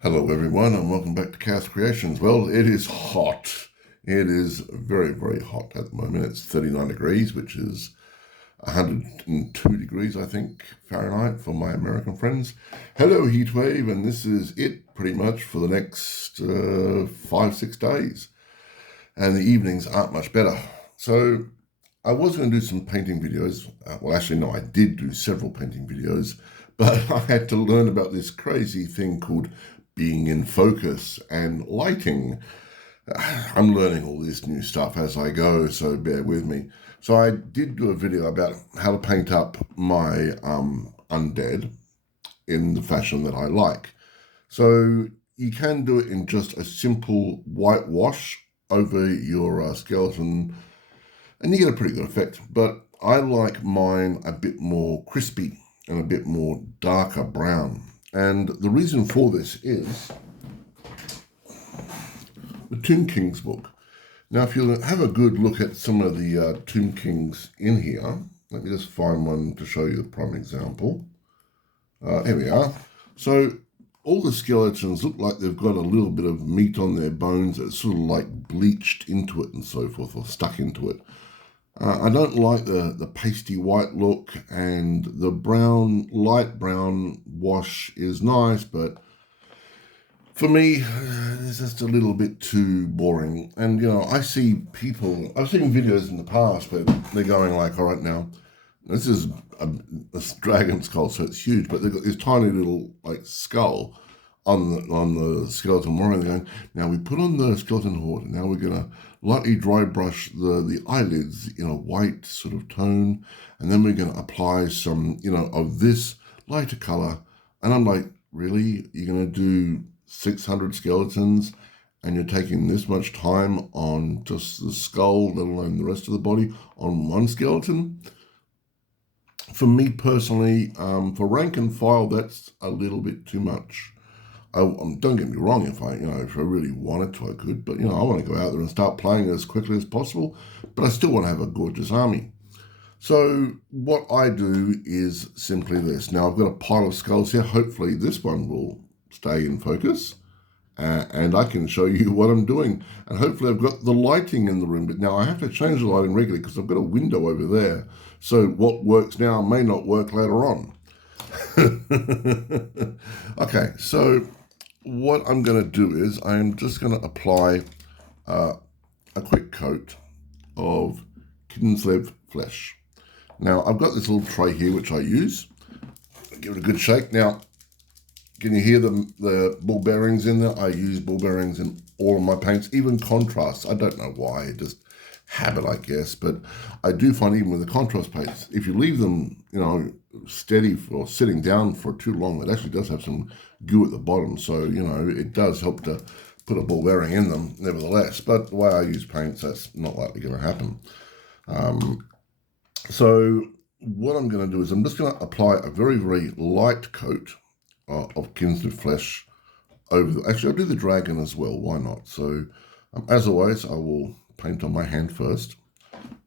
Hello, everyone, and welcome back to Chaos Creations. Well, it is hot. It is very, very hot at the moment. It's 39 degrees, which is 102 degrees, I think, Fahrenheit for my American friends. Hello, heatwave, and this is it pretty much for the next 5, 6 days. And the evenings aren't much better. So I was going to do some painting videos. Well, actually, no, I did do several painting videos, but I had to learn about this crazy thing called being in focus and lighting. I'm learning all this new stuff as I go, so bear with me. So I did do a video about how to paint up my undead in the fashion that I like. So you can do it in just a simple whitewash over your skeleton, and you get a pretty good effect. But I like mine a bit more crispy and a bit more darker brown. And the reason for this is the Tomb Kings book. Now, if you have a good look at some of the Tomb Kings in here, let me just find one to show you the prime example. Here we are. So all the skeletons look like they've got a little bit of meat on their bones that's sort of like bleached into it and so forth, or stuck into it. I don't like the pasty white look, and the brown, light brown wash is nice, but for me, it's just a little bit too boring. And, I see people, I've seen videos in the past, but they're going like, all right, now, this is a dragon skull, so it's huge, but they've got this tiny little, like, skull on the skeleton warrior. They're going, now we put on the skeleton horde, and now we're going to lightly dry brush the eyelids in a white sort of tone, and then we're going to apply some, of this lighter color. And I'm like, really? You're going to do 600 skeletons and you're taking this much time on just the skull, let alone the rest of the body, on one skeleton? For me personally, for rank and file, that's a little bit too much. Don't get me wrong, if I really wanted to, I could, but I want to go out there and start playing as quickly as possible, but I still want to have a gorgeous army. So what I do is simply this. Now I've got a pile of skulls here. Hopefully this one will stay in focus, and I can show you what I'm doing. And hopefully I've got the lighting in the room, but now I have to change the lighting regularly because I've got a window over there. So what works now may not work later on. Okay, so what I'm going to do is I'm just going to apply a quick coat of Kinslev flesh. Now I've got this little tray here which I use. Give it a good shake. Now, can you hear the ball bearings in there? I use ball bearings in all of my paints, even contrasts. I don't know why, just habit, I guess. But I do find even with the contrast paints, if you leave them, steady or sitting down for too long, it actually does have some goo at the bottom. So, it does help to put a ball bearing in them, nevertheless. But the way I use paints, that's not likely going to happen. So what I'm going to do is I'm just going to apply a very, very light coat of Kinslev flesh over actually I'll do the dragon as well, why not? So as always, I will paint on my hand first,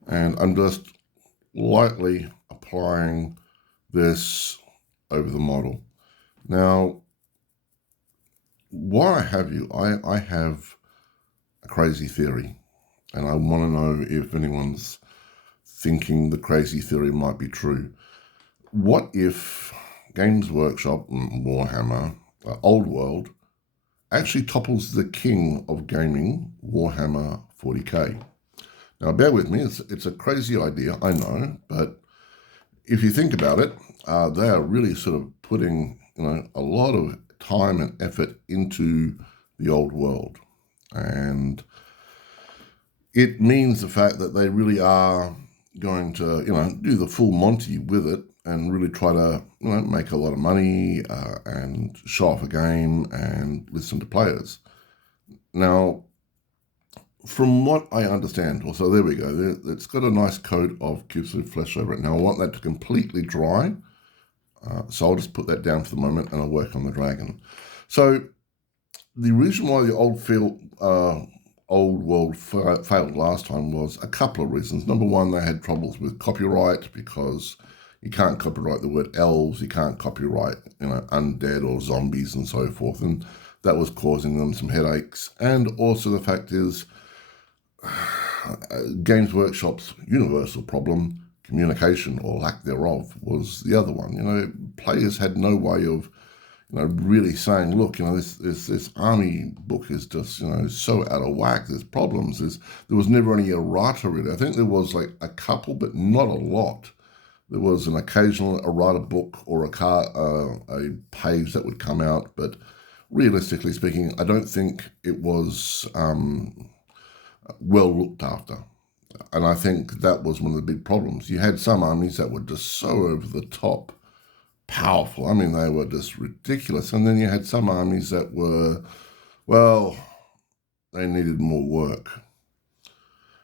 and I'm just lightly applying this over the model. Now, while I have you, I have a crazy theory, and I want to know if anyone's thinking the crazy theory might be true. What if Games Workshop, Warhammer, Old World, actually topples the king of gaming, Warhammer 40k? Now, bear with me, it's a crazy idea, I know, but if you think about it, they are really sort of putting a lot of time and effort into the Old World. And it means the fact that they really are going to, do the full Monty with it and really try to, make a lot of money and show off a game and listen to players. Now, from what I understand, so there we go. It's got a nice coat of Kinslev flesh over it. Now, I want that to completely dry. So I'll just put that down for the moment and I'll work on the dragon. So the reason why the Old World failed last time was a couple of reasons. Number one, they had troubles with copyright because you can't copyright the word elves, you can't copyright, undead or zombies and so forth. And that was causing them some headaches. And also the fact is, Games Workshop's universal problem, communication or lack thereof, was the other one. You know, players had no way of, you know, really saying, look, you know, this army book is just, you know, so out of whack. There's problems. There was never any errata really. I think there was like a couple, but not a lot. There was an occasional errata book or a page that would come out, but realistically speaking, I don't think it was well looked after. And I think that was one of the big problems. You had some armies that were just so over the top powerful. I mean, they were just ridiculous. And then you had some armies that were, well, they needed more work.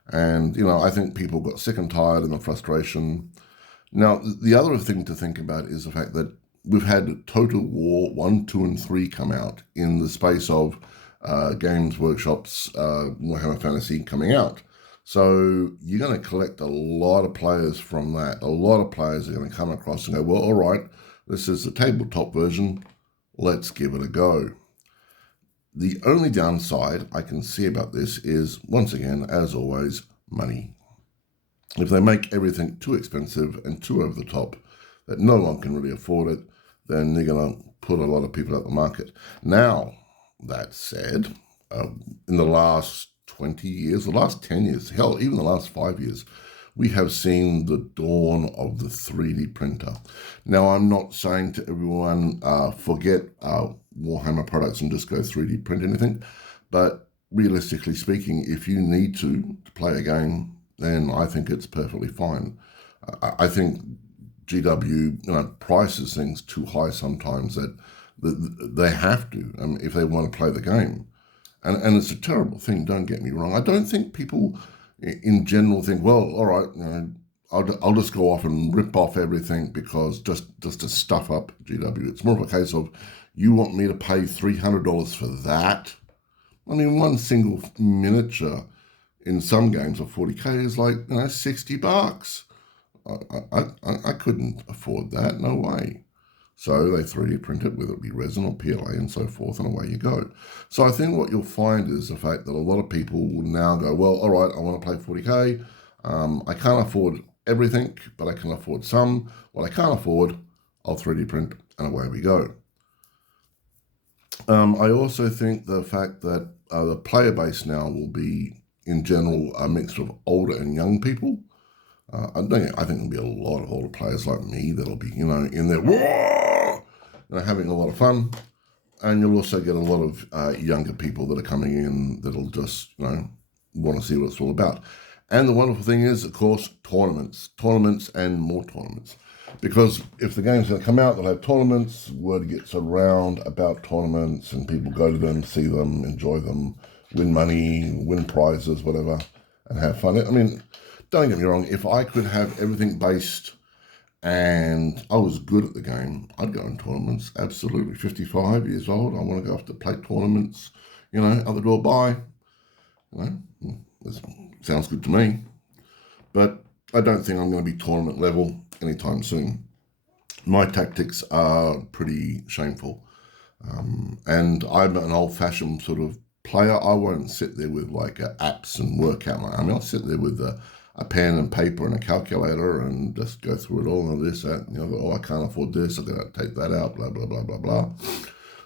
And, you know, I think people got sick and tired and the frustration. Now, the other thing to think about is the fact that we've had Total War 1, 2, and 3 come out in the space of Games Workshop's Warhammer Fantasy coming out. So you're going to collect a lot of players from that. A lot of players are going to come across and go, well, all right, this is the tabletop version. Let's give it a go. The only downside I can see about this is, once again, as always, money. If they make everything too expensive and too over the top, that no one can really afford it, then they're going to put a lot of people out the market. Now, that said, in the last 20 years, the last 10 years, hell, even the last 5 years, we have seen the dawn of the 3D printer. Now, I'm not saying to everyone, forget Warhammer products and just go 3D print anything, but realistically speaking, if you need to play a game, then I think it's perfectly fine. I think GW, you know, prices things too high sometimes that they have to if they want to play the game. And it's a terrible thing, don't get me wrong. I don't think people in general think, well, all right, you know, I'll just go off and rip off everything because just to stuff up GW. It's more of a case of, you want me to pay $300 for that? I mean, one single miniature in some games of 40k is like, you know, $60. I couldn't afford that, no way. So they 3D print it, whether it be resin or PLA and so forth, and away you go. So I think what you'll find is the fact that a lot of people will now go, well, all right, I want to play 40k. I can't afford everything, but I can afford some. What I can't afford, I'll 3D print, and away we go. I also think the fact that the player base now will be, in general, a mixture of older and young people. I think there'll be a lot of older players like me that'll be, you know, in there, whoa, you know, having a lot of fun. And you'll also get a lot of younger people that are coming in that'll just, you know, want to see what it's all about. And the wonderful thing is, of course, tournaments and more tournaments. Because if the game's going to come out, they'll have tournaments, word gets around about tournaments, and people go to them, see them, enjoy them, win money, win prizes, whatever, and have fun. I mean, don't get me wrong, if I could have everything based and I was good at the game, I'd go in tournaments, absolutely. 55 years old, I want to go off to play tournaments, you know, other door, bye. You know, this sounds good to me. But I don't think I'm going to be tournament level anytime soon. My tactics are pretty shameful. And I'm an old-fashioned sort of player. I won't sit there with like apps and work out my army. I'll sit there with a pen and paper and a calculator and just go through it all and this, that, and the other. Oh, I can't afford this. I've got to take that out, blah, blah, blah, blah, blah.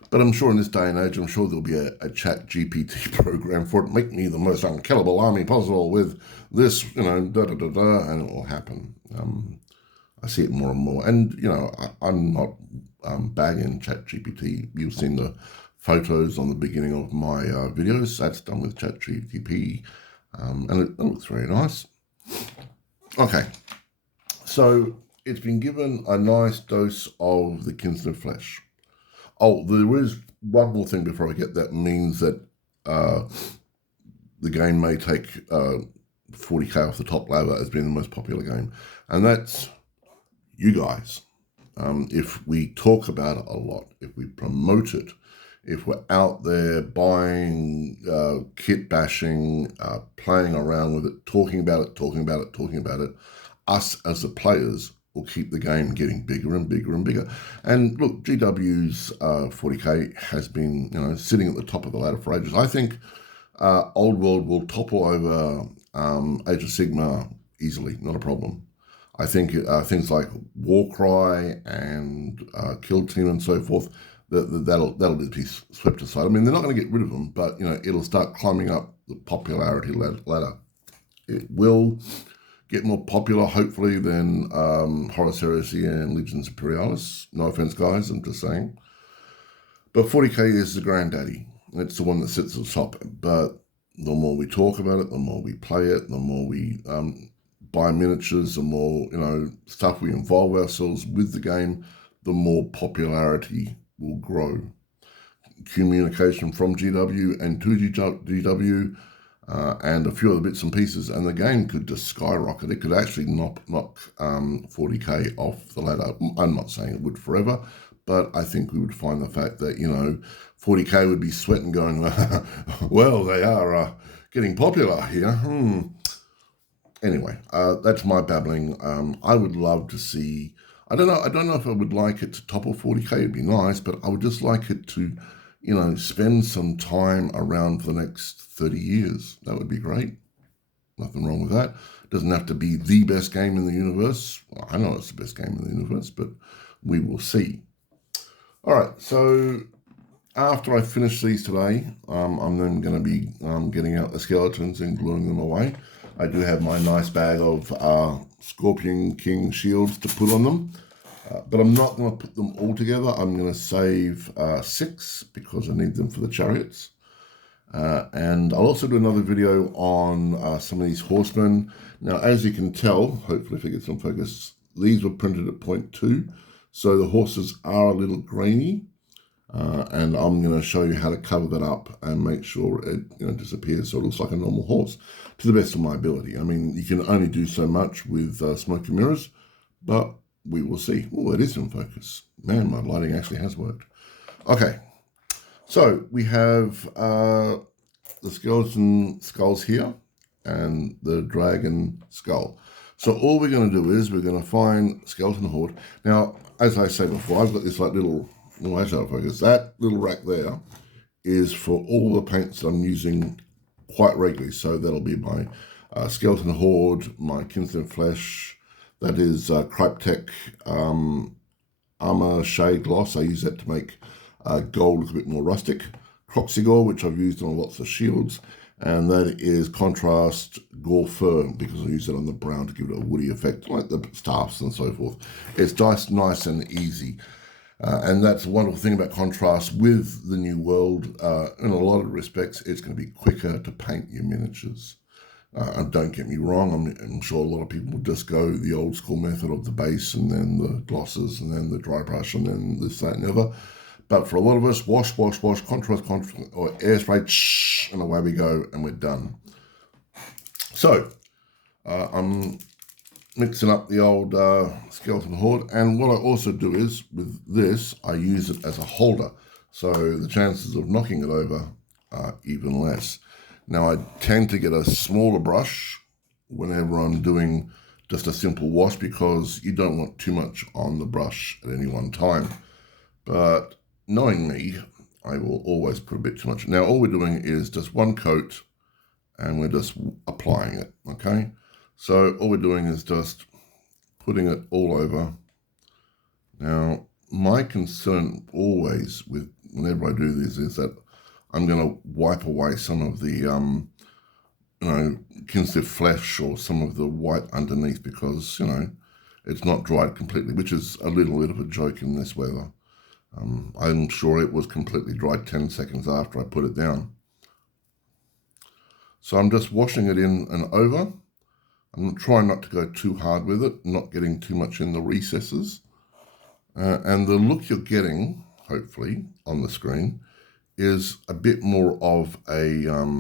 But I'm sure in this day and age, I'm sure there'll be a chat GPT program for it. Make me the most unkillable army possible with this, you know, da-da-da-da, and it will happen. I see it more and more. And, you know, I'm not bagging ChatGPT. You've seen the photos on the beginning of my videos. That's done with ChatGPT, and it looks very nice. Okay, so it's been given a nice dose of the Kinsler flesh. Oh, there is one more thing before I get that. Means that the game may take 40k off the top ladder as being the most popular game, and that's you guys. If we talk about it a lot, if we promote it, if we're out there buying, kit bashing, playing around with it, talking about it, us as the players will keep the game getting bigger and bigger and bigger. And look, GW's 40k has been, sitting at the top of the ladder for ages. I think Old World will topple over Age of Sigmar easily, not a problem. I think things like Warcry and Kill Team and so forth, that'll just be swept aside. I mean, they're not going to get rid of them, but it'll start climbing up the popularity ladder. It will get more popular, hopefully, than Horus Heresy and Legions Imperialis. No offense, guys, I'm just saying. But 40k is the granddaddy. It's the one that sits at the top. But the more we talk about it, the more we play it, the more we buy miniatures, the more stuff we involve ourselves with the game, the more popularity will grow. Communication from GW and to GW and a few other bits and pieces, and the game could just skyrocket. It could actually knock 40k off the ladder. I'm not saying it would forever, but I think we would find the fact that 40k would be sweating, going, well, they are getting popular here. Anyway, that's my babbling. I would love to see. I don't know if I would like it to topple 40k. It'd be nice, but I would just like it to, spend some time around for the next 30 years. That would be great. Nothing wrong with that. It doesn't have to be the best game in the universe. Well, I know it's the best game in the universe, but we will see. All right, so after I finish these today, I'm then going to be getting out the skeletons and gluing them away. I do have my nice bag of Scorpion King shields to put on them, but I'm not going to put them all together. I'm going to save 6 because I need them for the chariots. And I'll also do another video on some of these horsemen. Now, as you can tell, hopefully if it gets on focus, these were printed at 0.2, so the horses are a little grainy. And I'm going to show you how to cover that up and make sure it disappears so it looks like a normal horse to the best of my ability. I mean, you can only do so much with smoke and mirrors, but we will see. Oh, it is in focus. Man, my lighting actually has worked. Okay, so we have the skeleton skulls here and the dragon skull. So all we're going to do is we're going to find skeleton horde. Now, as I say before, I've got this like little... Well, that's out of focus. That little rack there is for all the paints that I'm using quite regularly. So that'll be my Skeleton Horde, my Kinston Flesh, that is Cryptek Armor Shade Gloss. I use that to make gold look a bit more rustic. Croxigore, which I've used on lots of shields. And that is Contrast Gore Fur, because I use it on the brown to give it a woody effect, like the staffs and so forth. It's nice and easy. And that's a wonderful thing about Contrast with the new world. In a lot of respects, it's going to be quicker to paint your miniatures. And don't get me wrong, I'm sure a lot of people will just go the old school method of the base and then the glosses and then the dry brush and then this, that, and the other. But for a lot of us, wash, contrast, or airspray, and away we go, and we're done. So, I'm mixing up the old Skeleton Horde, and what I also do is with this I use it as a holder, so the chances of knocking it over are even less. Now I tend to get a smaller brush whenever I'm doing just a simple wash, because you don't want too much on the brush at any one time. But knowing me, I will always put a bit too much. Now all we're doing is just one coat and we're just applying it, okay? So all we're doing is just putting it all over. Now, my concern always with whenever I do this is that I'm going to wipe away some of the, Kinstiff flesh or some of the white underneath, because, it's not dried completely, which is a little bit of a joke in this weather. I'm sure it was completely dried 10 seconds after I put it down. So I'm just washing it in and over. I'm trying not to go too hard with it, not getting too much in the recesses. And the look you're getting, hopefully, on the screen is a bit more of a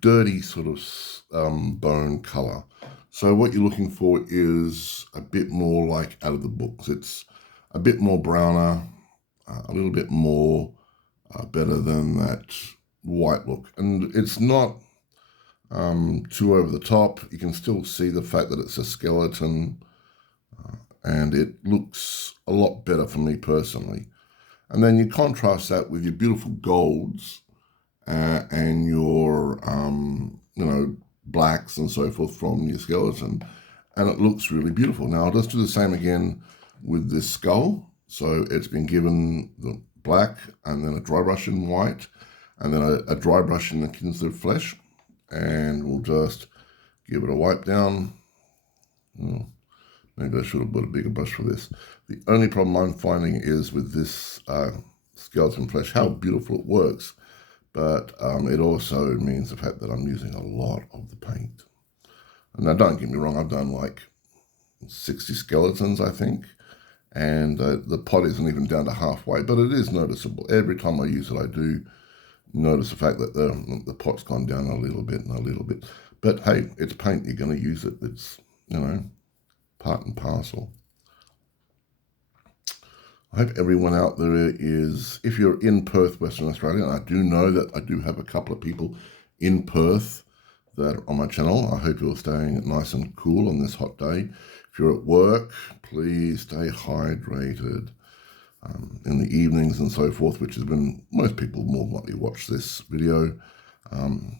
dirty sort of bone color. So what you're looking for is a bit more like out of the books. It's a bit more browner, a little bit more better than that white look. And it's not too over the top. You can still see the fact that it's a skeleton, and it looks a lot better for me personally. And then you contrast that with your beautiful golds and your, blacks and so forth from your skeleton, and it looks really beautiful. Now I'll just do the same again with this skull. So it's been given the black and then a dry brush in white and then a dry brush in the Kinsley flesh, and we'll just give it a wipe down. Maybe I should have bought a bigger brush for this. The only problem I'm finding is with this skeleton flesh, how beautiful it works, but it also means the fact that I'm using a lot of the paint. And now don't get me wrong, I've done like 60 skeletons, I think, and the pot isn't even down to halfway, but it is noticeable. Every time I use it, I do notice the fact that the pot's gone down a little bit and a little bit. But hey, it's paint, you're going to use it. It's, part and parcel. I hope everyone out there is, if you're in Perth, Western Australia, and I do know that I do have a couple of people in Perth that are on my channel. I hope you're staying nice and cool on this hot day. If you're at work, please stay hydrated in the evenings and so forth, which is when most people more likely watch this video.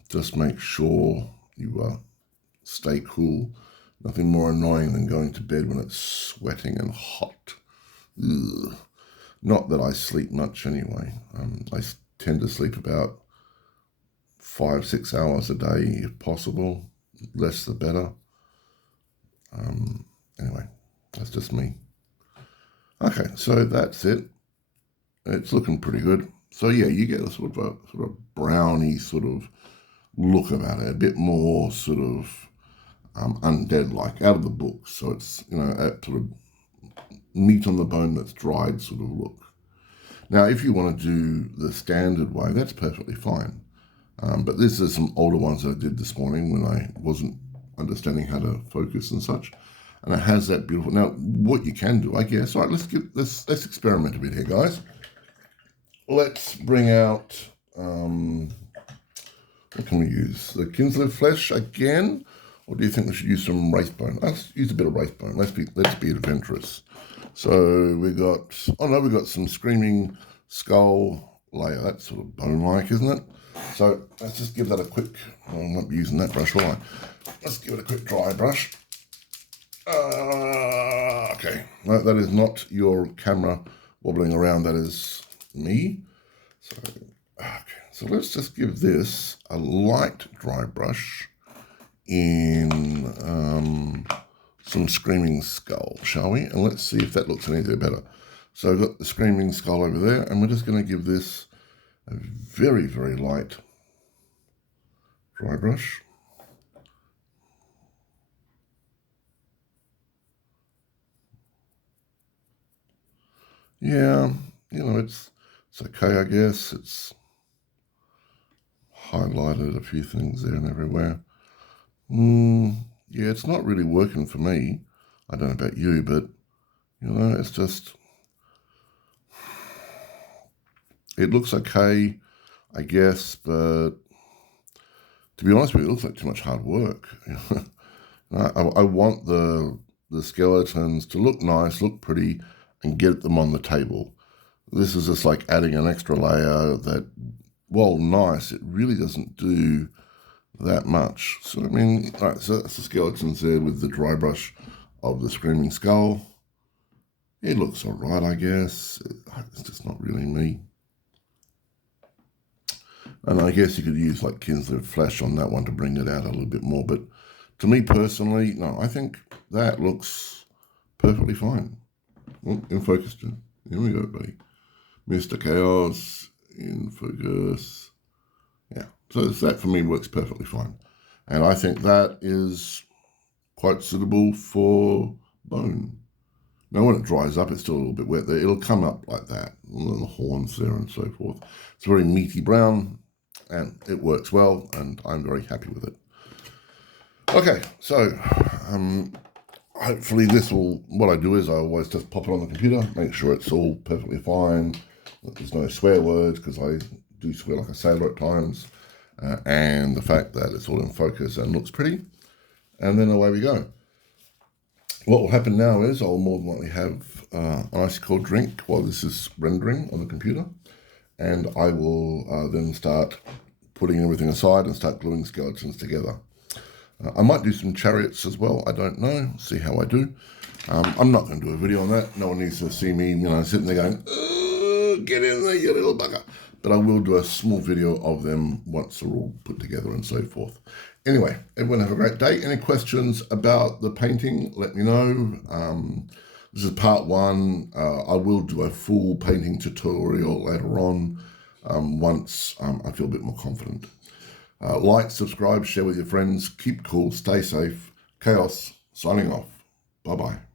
Just make sure you stay cool. Nothing more annoying than going to bed when it's sweating and hot. Ugh. Not that I sleep much anyway. I tend to sleep about 5-6 hours a day if possible. Less the better. Anyway, that's just me. Okay, so that's it. It's looking pretty good. So yeah, you get a sort of browny sort of look about it, a bit more sort of undead-like, out of the book. So it's, that sort of meat on the bone that's dried sort of look. Now, if you want to do the standard way, that's perfectly fine. But this is some older ones that I did this morning when I wasn't understanding how to focus and such. And it has that beautiful. Now, what you can do, I guess. All right, let's experiment a bit here, guys. Let's bring out. What can we use? The Kinsley flesh again, or do you think we should use some wraithbone? Let's use a bit of wraithbone. Let's be adventurous. So we got. We got some screaming skull layer. That's sort of bone-like, isn't it? So let's just give that a quick. I won't be using that brush, will I? Let's give it a quick dry brush. Okay, no, that is not your camera wobbling around. That is me. So let's just give this a light dry brush in some screaming skull, shall we? And let's see if that looks any better. So I've got the screaming skull over there, and we're just going to give this a very, very light dry brush. Yeah, it's okay, I guess. It's highlighted a few things there and everywhere. Yeah, it's not really working for me. I don't know about you, but, it's just, it looks okay, I guess, but to be honest with you, it looks like too much hard work. I want the skeletons to look nice, look pretty, and get them on the table. This is just like adding an extra layer that, while nice, it really doesn't do that much. So, all right, so that's the skeletons there with the dry brush of the screaming skull. It looks all right, I guess. It's just not really me. And I guess you could use like Kinsley flesh on that one to bring it out a little bit more. But to me personally, no, I think that looks perfectly fine. Oh, in focus, Jim. Here we go, buddy. Mr. Chaos, in focus. Yeah, so that for me works perfectly fine. And I think that is quite suitable for bone. Now, when it dries up, it's still a little bit wet there. It'll come up like that, and the horns there and so forth. It's very meaty brown, and it works well, and I'm very happy with it. Okay, so hopefully this will, what I do is I always just pop it on the computer, make sure it's all perfectly fine, that there's no swear words, because I do swear like a sailor at times, and the fact that it's all in focus and looks pretty. And then away we go. What will happen now is I'll more than likely have an ice cold drink while this is rendering on the computer. And I will then start putting everything aside and start gluing skeletons together. I might do some chariots as well. I don't know. See how I do. I'm not going to do a video on that. No one needs to see me, sitting there going, get in there, you little bugger. But I will do a small video of them once they're all put together and so forth. Anyway, everyone have a great day. Any questions about the painting, let me know. This is part one. I will do a full painting tutorial later on once I feel a bit more confident. Like, subscribe, share with your friends. Keep cool, stay safe. Chaos, signing off. Bye-bye.